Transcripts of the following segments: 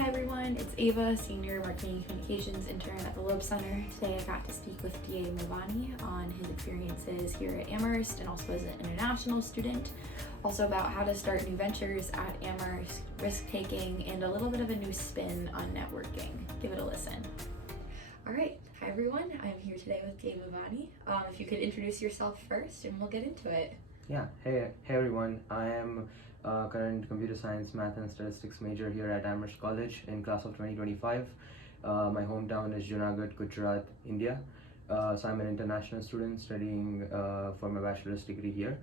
Hi everyone, it's Ava, Senior Marketing and Communications Intern at the Loeb Center. Today I got to speak with Dhyey Mavani on his experiences here at Amherst and also as an international student, also about how to start new ventures at Amherst, risk-taking, and a little bit of a new spin on networking. Give it a listen. All right, hi everyone, I'm here today with Dhyey Mavani. If you could introduce yourself first and we'll get into it. Yeah, hey everyone, I am current computer science, math and statistics major here at Amherst College in class of 2025. My hometown is Junagadh, Gujarat, India. So I'm an international student studying for my bachelor's degree here.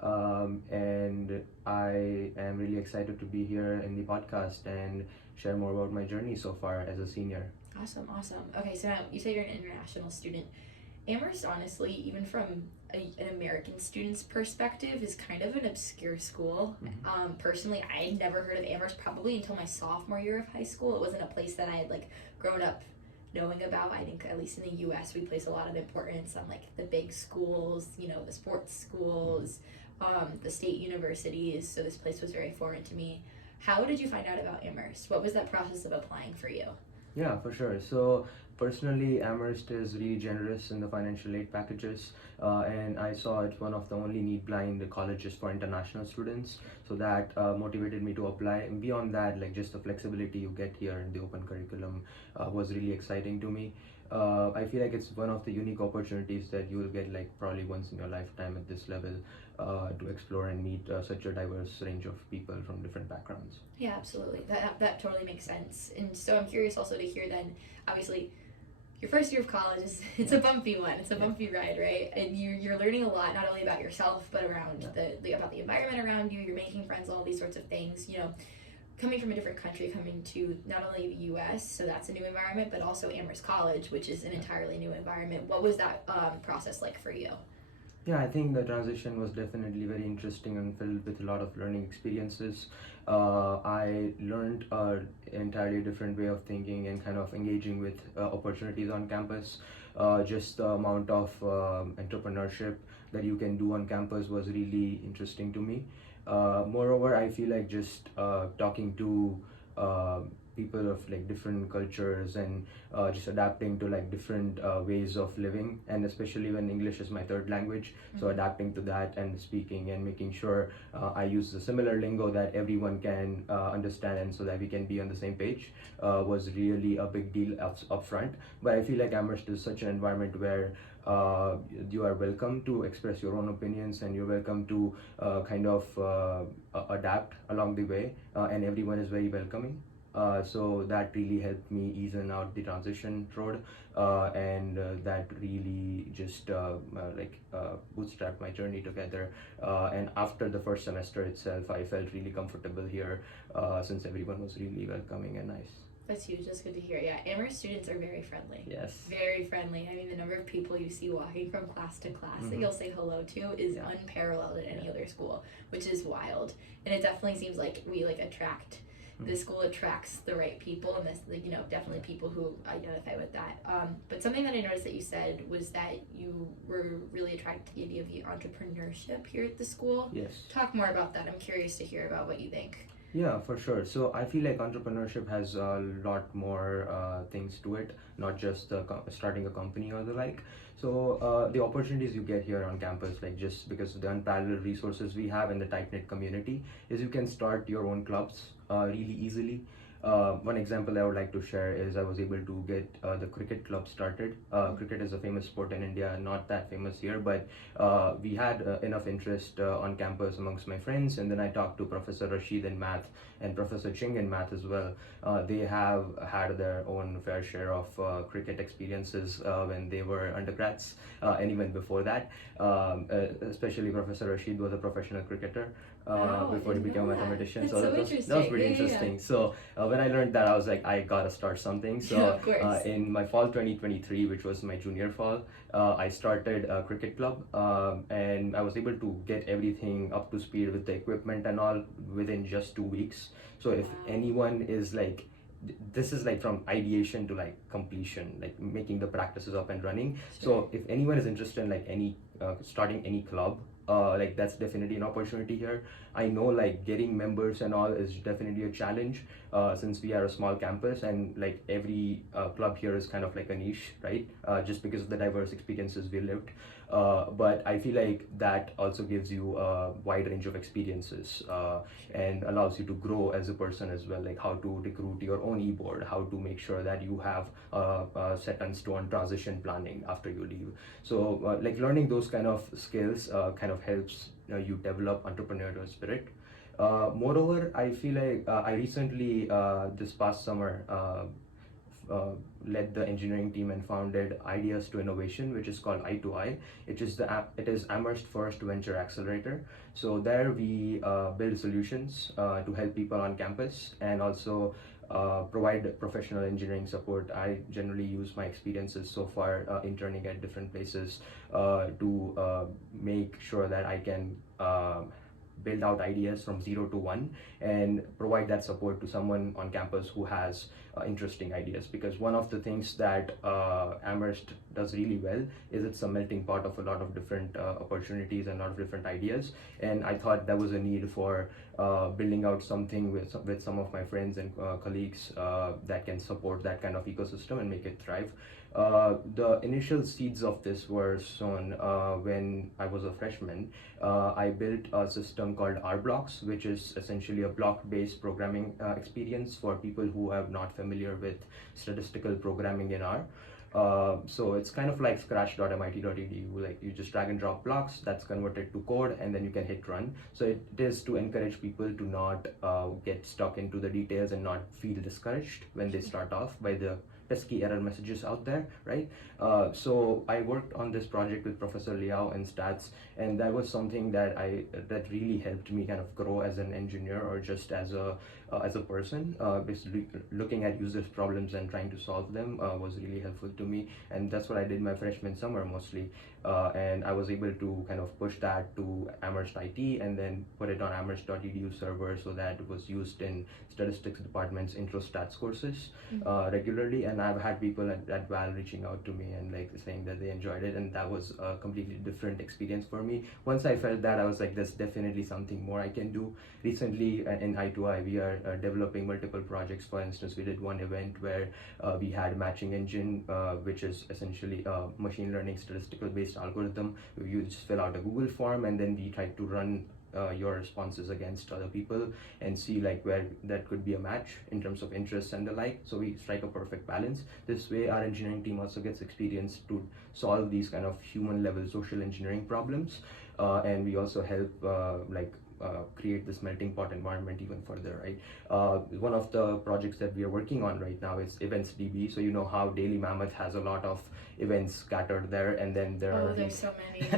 And I am really excited to be here in the podcast and share more about my journey so far as a senior. Awesome. Okay, so now you say you're an international student. Amherst, honestly, even from an American student's perspective, is kind of an obscure school. Mm-hmm. Personally, I had never heard of Amherst probably until my sophomore year of high school. It wasn't a place that I had grown up knowing about. I think at least in the U.S. we place a lot of importance on the big schools, the sports schools, the state universities. So this place was very foreign to me. How did you find out about Amherst? What was that process of applying for you? Yeah, for sure. So personally, Amherst is really generous in the financial aid packages, and I saw it's one of the only need-blind colleges for international students. So that motivated me to apply. And beyond that, just the flexibility you get here in the open curriculum was really exciting to me. I feel like it's one of the unique opportunities that you will get probably once in your lifetime at this level to explore and meet such a diverse range of people from different backgrounds. Yeah, absolutely. That totally makes sense. And so I'm curious also to hear then, obviously, your first year of college it's a bumpy one. It's a bumpy ride, right? And you're learning a lot, not only about yourself, but around about the environment around you. You're making friends, all these sorts of things. Coming from a different country, coming to not only the U.S., so that's a new environment, but also Amherst College, which is an entirely new environment. What was that process like for you? Yeah, I think the transition was definitely very interesting and filled with a lot of learning experiences. I learned an entirely different way of thinking and kind of engaging with opportunities on campus. Just the amount of entrepreneurship that you can do on campus was really interesting to me. Moreover, I feel like just talking to people of different cultures and just adapting to different ways of living, and especially when English is my third language, so adapting to that and speaking and making sure I use the similar lingo that everyone can understand, and so that we can be on the same page was really a big deal up front. But I feel like Amherst is such an environment where you are welcome to express your own opinions, and you're welcome to adapt along the way, and everyone is very welcoming. So that really helped me easen out the transition road, and that really just bootstrapped my journey together. And after the first semester itself, I felt really comfortable here since everyone was really welcoming and nice. That's huge. That's good to hear. Yeah, Amherst students are very friendly. Yes. Very friendly. I mean, the number of people you see walking from class to class that you'll say hello to is unparalleled at any other school, which is wild. And it definitely seems like we attract. The school attracts the right people, and this, definitely people who identify with that. But something that I noticed that you said was that you were really attracted to the idea of the entrepreneurship here at the school. Yes. Talk more about that. I'm curious to hear about what you think. Yeah, for sure. So I feel like entrepreneurship has a lot more things to it, not just starting a company or the like. So the opportunities you get here on campus, just because of the unparalleled resources we have in the tight-knit community, is you can start your own clubs really easily. One example I would like to share is I was able to get the cricket club started. Cricket is a famous sport in India, not that famous here, but we had enough interest on campus amongst my friends, and then I talked to Professor Rashid in math and Professor Ching in math as well. They have had their own fair share of cricket experiences when they were undergrads, and even before that. Especially Professor Rashid was a professional cricketer before he became a mathematician. So that was pretty interesting. So when I learned that, I was like, I gotta start something. So in my fall 2023, which was my junior fall, I started a cricket club, and I was able to get everything up to speed with the equipment and all within just 2 weeks. So if anyone is this is from ideation to completion, making the practices up and running. So if anyone is interested in starting any club like that's definitely an opportunity here. I know like getting members and all is definitely a challenge, since we are a small campus and like every club here is kind of like a niche, right? Just because of the diverse experiences we lived. But I feel like that also gives you a wide range of experiences, and allows you to grow as a person as well, like how to recruit your own e-board, how to make sure that you have a set in stone transition planning after you leave. So like learning those kind of skills kind of helps you develop entrepreneurial spirit. Moreover, I feel like I recently, this past summer, uh, led the engineering team and founded Ideas to Innovation, which is called I2I. It is Amherst first venture accelerator. So there we build solutions to help people on campus and also provide professional engineering support. I generally use my experiences so far interning at different places to make sure that I can build out ideas from 0 to 1 and provide that support to someone on campus who has interesting ideas, because one of the things that Amherst does really well is it's a melting pot of a lot of different opportunities and a lot of different ideas, and I thought there was a need for building out something with some of my friends and colleagues that can support that kind of ecosystem and make it thrive. The initial seeds of this were sown when I was a freshman. I built a system called R-Blocks, which is essentially a block-based programming experience for people who are not familiar with statistical programming in R. So it's kind of like scratch.mit.edu, like you just drag and drop blocks, that's converted to code, and then you can hit run. So it is to encourage people to not get stuck into the details and not feel discouraged when they start off by the pesky error messages out there, right? So I worked on this project with Professor Liao in stats, and that was something that really helped me kind of grow as an engineer or just as a person. Basically, looking at users' problems and trying to solve them was really helpful to me, and that's what I did my freshman summer mostly. And I was able to kind of push that to Amherst IT and then put it on Amherst.edu server so that it was used in statistics department's intro stats courses regularly. And I've had people at Val reaching out to me and like saying that they enjoyed it, and that was a completely different experience for me. Once I felt that, I was like, there's definitely something more I can do. Recently in I2I, we are developing multiple projects. For instance, we did one event where we had matching engine, which is essentially a machine learning statistical based algorithm. You just fill out a Google form and then we try to run your responses against other people and see like where that could be a match in terms of interests and the like. So we strike a perfect balance. This way our engineering team also gets experience to solve these kind of human level social engineering problems, and we also help create this melting pot environment even further, right? One of the projects that we are working on right now is Events DB. So you know how Daily Mammoth has a lot of events scattered there, and then there are... Oh, there's so many.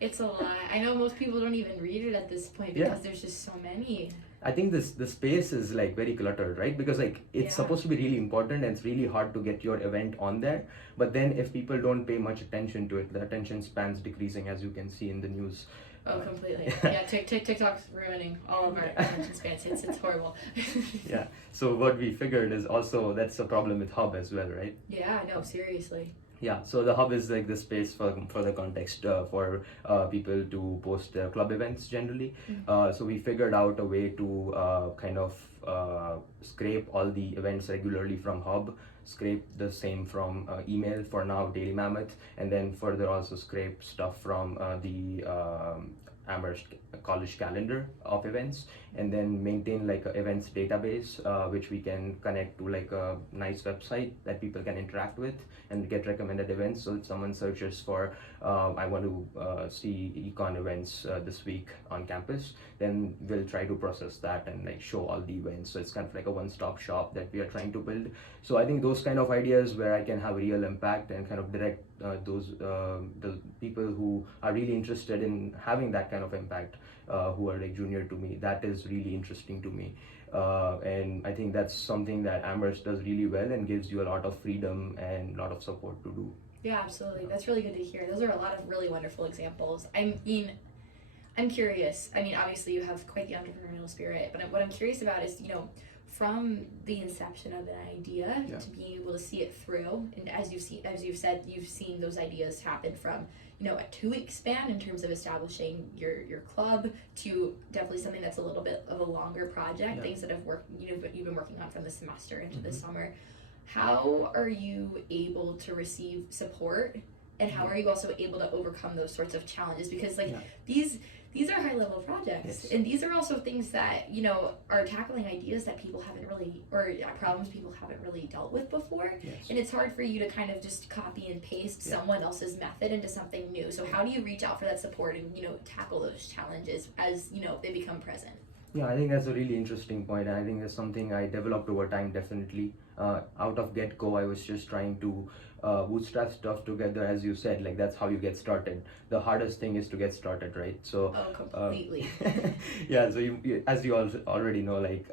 It's a lot. I know most people don't even read it at this point because there's just so many. I think the space is like very cluttered, right? Because like it's supposed to be really important and it's really hard to get your event on there. But then if people don't pay much attention to it, the attention span's decreasing, as you can see in the news. Oh, completely. Yeah, TikTok's ruining all of our attention spans. It's horrible. Yeah. So what we figured is also that's a problem with Hub as well, right? Yeah, no, seriously. Yeah, so the hub is like the space for the context for people to post their club events generally. So we figured out a way to kind of scrape all the events regularly from hub, scrape the same from email for now, Daily Mammoth, and then further also scrape stuff from the Amherst College calendar of events, and then maintain like a events database which we can connect to like a nice website that people can interact with and get recommended events. So if someone searches for I want to see econ events this week on campus, then we'll try to process that and like show all the events. So it's kind of like a one-stop shop that we are trying to build. So I think those kind of ideas where I can have real impact and kind of direct the people who are really interested in having that kind of impact, who are like junior to me, that is really interesting to me. And I think that's something that Amherst does really well and gives you a lot of freedom and a lot of support to do. Yeah, absolutely. That's really good to hear. Those are a lot of really wonderful examples. I mean, I'm curious. I mean, obviously you have quite the entrepreneurial spirit, but what I'm curious about is, from the inception of an idea Yeah. to being able to see it through, and as you've said, you've seen those ideas happen from a 2-week span in terms of establishing your club to definitely something that's a little bit of a longer project. Yeah. Things that have worked you've been working on from the semester into the Mhm. summer. How are you able to receive support, and how are you also able to overcome those sorts of challenges? Because Yeah. these are high level projects, Yes. and these are also things that are tackling ideas that people haven't really, or problems people haven't really dealt with before. Yes. And it's hard for you to kind of just copy and paste Yeah. someone else's method into something new. So how do you reach out for that support and tackle those challenges as they become present? Yeah, I think that's a really interesting point. I think that's something I developed over time, definitely. Out of get-go, I was just trying to bootstrap stuff together, as you said, like that's how you get started. The hardest thing is to get started, right? So, Oh, completely. yeah, so as you already know, like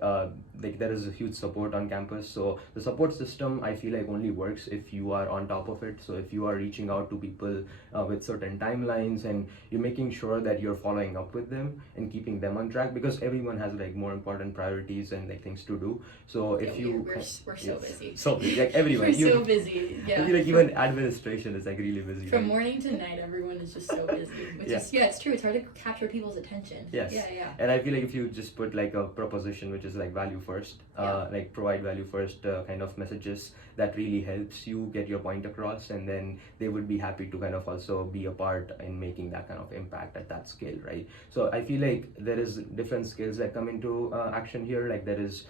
there is a huge support on campus. So the support system, I feel like only works if you are on top of it. So if you are reaching out to people with certain timelines, and you're making sure that you're following up with them and keeping them on track, because everyone has like more important priorities and like things to do. So if we're so busy. so busy, like everyone, We're so busy. I Yeah. feel like even administration is like really busy. From right? morning to night, everyone is just so busy. Which Yeah. is it's true. It's hard to capture people's attention. Yes. Yeah. And I feel like if you just put like a proposition which is like value first, like provide value first kind of messages, that really helps you get your point across, and then they would be happy to kind of also be a part in making that kind of impact at that scale, right? So I feel like there is different skills that come into action here. Like there is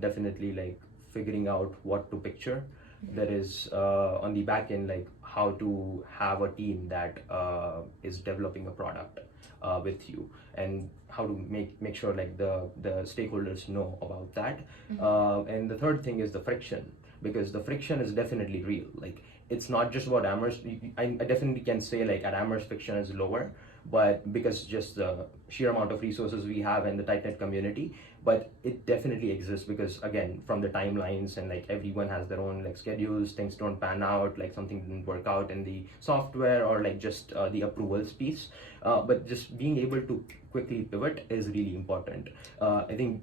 definitely like figuring out what to picture. There is on the back end, like how to have a team that is developing a product with you, and how to make sure like the stakeholders know about that. And the third thing is the friction, because the friction is definitely real. Like it's not just about Amherst. I definitely can say like at Amherst friction is lower, but because just the sheer amount of resources we have and the tight knit community, but it definitely exists because again, from the timelines and like everyone has their own like schedules, things don't pan out, like something didn't work out in the software, or like just the approvals piece. But just being able to quickly pivot is really important. I think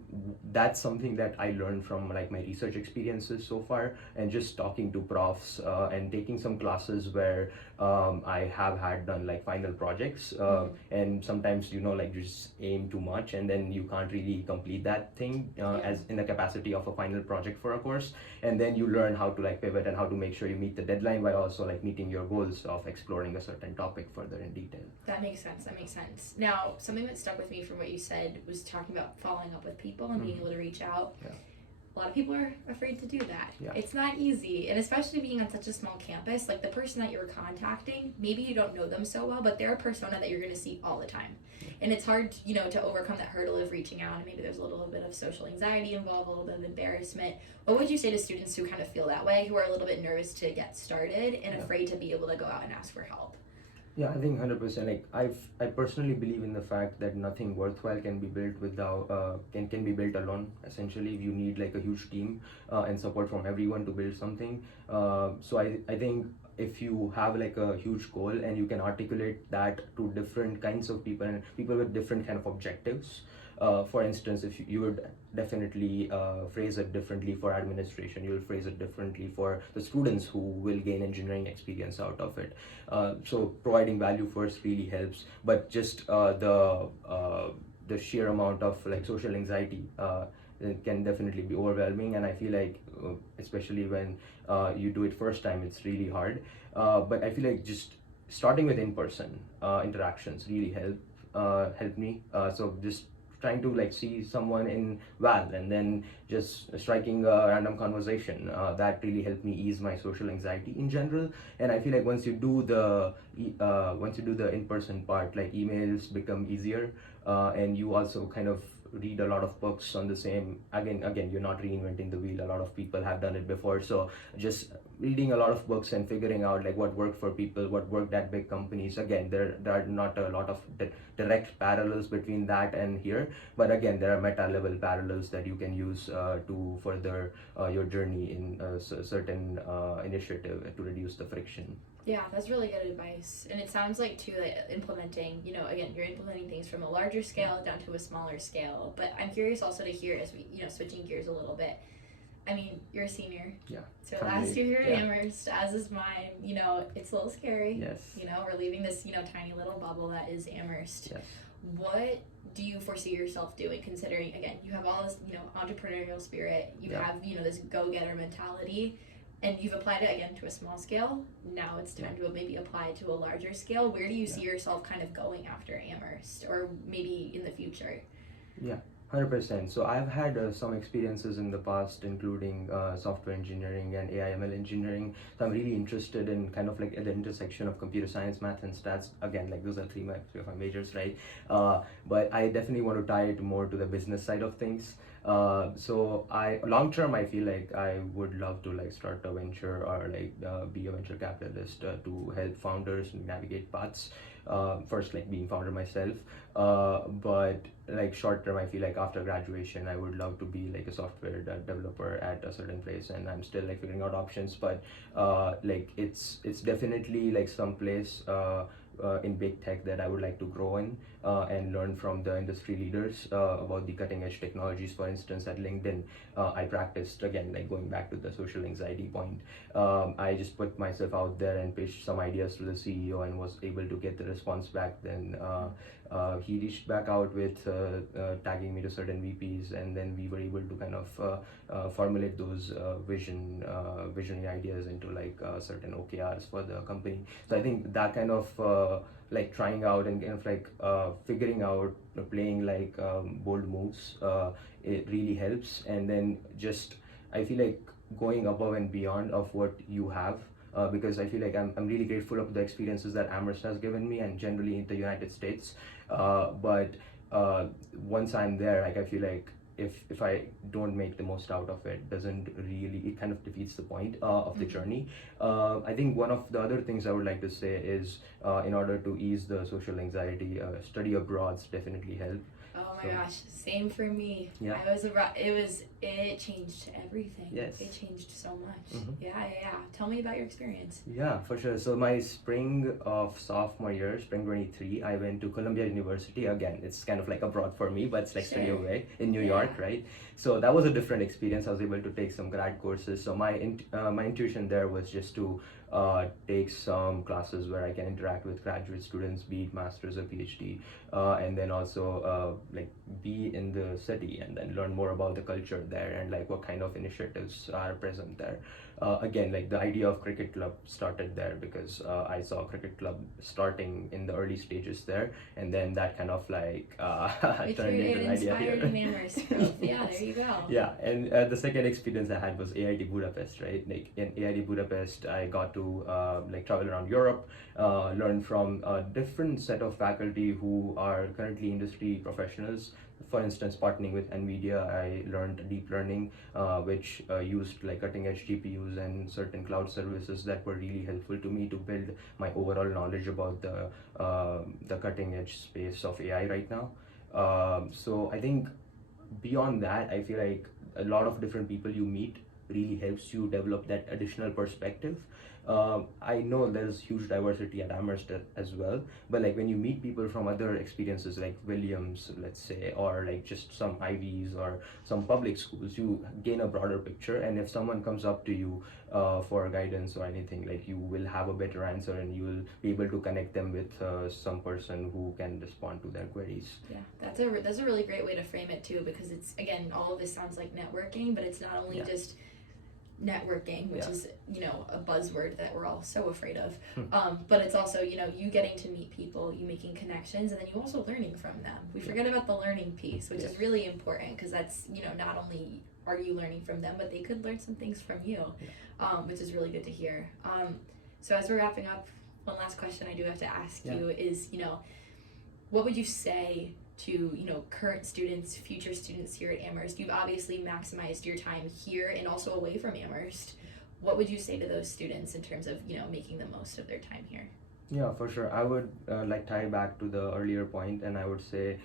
that's something that I learned from like my research experiences so far, and just talking to profs and taking some classes where I have had done like final projects, and sometimes like you just aim too much and then you can't really complete that thing as in the capacity of a final project for a course, and then you learn how to like pivot and how to make sure you meet the deadline while also like meeting your goals of exploring a certain topic further in detail. That makes sense. Now, something that stuck with me from what you said was talking about following up with people and being able to reach out. Yeah. A lot of people are afraid to do that. Yeah. It's not easy, and especially being on such a small campus, like the person that you're contacting, maybe you don't know them so well, but they're a persona that you're going to see all the time. And it's hard, to overcome that hurdle of reaching out, and maybe there's a little bit of social anxiety involved, a little bit of embarrassment. What would you say to students who kind of feel that way, who are a little bit nervous to get started and afraid to be able to go out and ask for help? Yeah, I think 100%. Like I personally believe in the fact that nothing worthwhile can be built without can be built alone. Essentially, you need like a huge team and support from everyone to build something. So I think if you have like a huge goal and you can articulate that to different kinds of people and people with different kind of objectives. For instance, if you would definitely phrase it differently for administration, you'll phrase it differently for the students who will gain engineering experience out of it. So providing value first really helps, but just the sheer amount of like social anxiety it can definitely be overwhelming, and I feel like especially when you do it first time, it's really hard. But I feel like just starting with in-person interactions really helped me. So just trying to like see someone in Val and then just striking a random conversation, that really helped me ease my social anxiety in general. And I feel like once you do the in-person part, like emails become easier, and you also kind of read a lot of books on the same. Again, you're not reinventing the wheel. A lot of people have done it before, so just reading a lot of books and figuring out like what worked for people, what worked at big companies. Again, there are not a lot of direct parallels between that and here, but again, there are meta level parallels that you can use to further your journey in a certain initiative to reduce the friction. Yeah, that's really good advice. And it sounds like too that implementing, again, you're implementing things from a larger scale down to a smaller scale. But I'm curious also to hear as we, switching gears a little bit. I mean, you're a senior. Yeah. So last year here at Amherst, as is mine, it's a little scary. Yes. We're leaving this, tiny little bubble that is Amherst. Yes. What do you foresee yourself doing, considering, again, you have all this, entrepreneurial spirit, you have, this go-getter mentality, and you've applied it, again, to a small scale. Now it's time to maybe apply it to a larger scale. Where do you see yourself kind of going after Amherst, or maybe in the future? Yeah. 100%. So I've had some experiences in the past, including software engineering and AI/ML engineering. So I'm really interested in kind of like at the intersection of computer science, math, and stats. Again, like those are three of my majors, right? But I definitely want to tie it more to the business side of things. So long term, I feel like I would love to like start a venture or like be a venture capitalist to help founders navigate paths. First, like being founder myself, but like short term, I feel like after graduation I would love to be like a software developer at a certain place, and I'm still like figuring out options, but like it's definitely like some place in big tech that I would like to grow in and learn from the industry leaders about the cutting edge technologies. For instance, at LinkedIn, I practiced, again, like going back to the social anxiety point. I just put myself out there and pitched some ideas to the CEO and was able to get the response back. Then he reached back out with tagging me to certain VPs, and then we were able to kind of formulate those visionary ideas into like certain OKRs for the company. So I think that kind of like trying out and kind of like figuring out playing like bold moves, it really helps. And then just I feel like going above and beyond of what you have, because I feel like I'm really grateful of the experiences that Amherst has given me and generally in the United States. But once I'm there, like I feel like if I don't make the most out of it, it kind of defeats the point of the journey. I think one of the other things I would like to say is in order to ease the social anxiety, study abroads definitely help. Oh my gosh, same for me. Yeah. It changed everything. Yes. It changed so much. Mm-hmm. Yeah. Tell me about your experience. Yeah, for sure. So my spring of sophomore year, spring 23, I went to Columbia University. Again, it's kind of like abroad for me, but it's like study away in New York, right? So that was a different experience. I was able to take some grad courses. So my intuition there was just to take some classes where I can interact with graduate students, be it masters or PhD, and then also like be in the city and then learn more about the culture there and like what kind of initiatives are present there. Again, like the idea of cricket club started there because I saw cricket club starting in the early stages there, and then that kind of like turned into an idea here. Amherst growth. Yeah, there you go. Yeah, and the second experience I had was AIT Budapest, right? Like in AIT Budapest, I got to like travel around Europe, learn from a different set of faculty who are currently industry professionals. For instance, partnering with NVIDIA, I learned deep learning, which used like cutting edge GPUs and certain cloud services that were really helpful to me to build my overall knowledge about the cutting edge space of AI right now. So I think beyond that, I feel like a lot of different people you meet really helps you develop that additional perspective. I know there's huge diversity at Amherst as well, but like when you meet people from other experiences like Williams, let's say, or like just some Ivies or some public schools, you gain a broader picture. And if someone comes up to you for guidance or anything, like you will have a better answer and you will be able to connect them with some person who can respond to their queries. Yeah, that's a really great way to frame it too, because it's, again, all of this sounds like networking, but it's not only just networking, which is a buzzword that we're all so afraid of, but it's also you getting to meet people, you making connections, and then you also learning from them. We forget about the learning piece, which is really important, because that's not only are you learning from them, but they could learn some things from you, which is really good to hear. So as we're wrapping up, one last question I do have to ask you is what would you say to current students, future students here at Amherst? You've obviously maximized your time here and also away from Amherst. What would you say to those students in terms of making the most of their time here? Yeah, for sure. I would like tie back to the earlier point, and I would say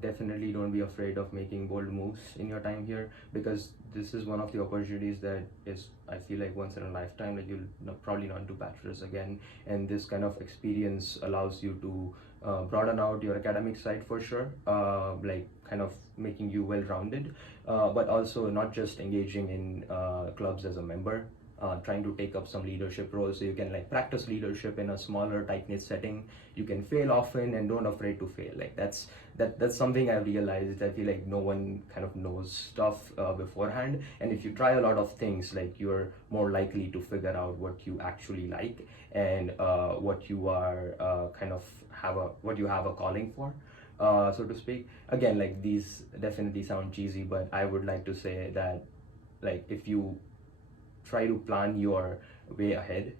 Definitely don't be afraid of making bold moves in your time here, because this is one of the opportunities that is, I feel like, once in a lifetime. Like you'll probably not do bachelor's again, and this kind of experience allows you to broaden out your academic side for sure, like kind of making you well-rounded, but also not just engaging in clubs as a member, trying to take up some leadership roles, so you can like practice leadership in a smaller tight-knit setting. You can fail often and don't afraid to fail. Like that's something I've realized. I feel like no one kind of knows stuff beforehand, and if you try a lot of things, like you're more likely to figure out what you actually like, and what you are kind of what you have a calling for, so to speak. Again, like these definitely sound cheesy, but I would like to say that, like, if you try to plan your way ahead,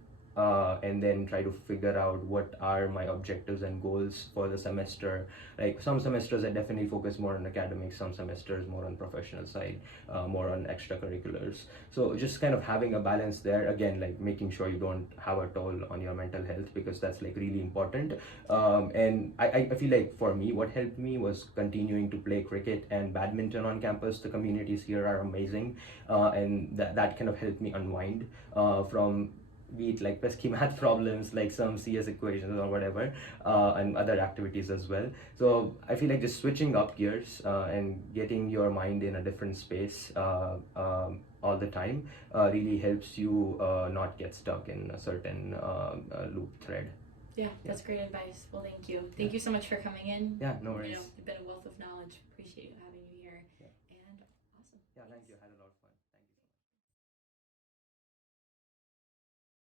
and then try to figure out what are my objectives and goals for the semester. Like some semesters I definitely focus more on academics, some semesters more on professional side, more on extracurriculars. So just kind of having a balance there, again, like making sure you don't have a toll on your mental health, because that's like really important. And I feel like for me, what helped me was continuing to play cricket and badminton on campus. The communities here are amazing, and that kind of helped me unwind from, be it like pesky math problems, like some CS equations or whatever, and other activities as well. So I feel like just switching up gears, and getting your mind in a different space all the time really helps you not get stuck in a certain loop thread. Yeah, that's great advice. Well, thank you. Thank you so much for coming in. Yeah, no worries. You've been a wealth of knowledge. Appreciate having you here. Yeah. And awesome. Yeah, thank you. I had a lot of fun.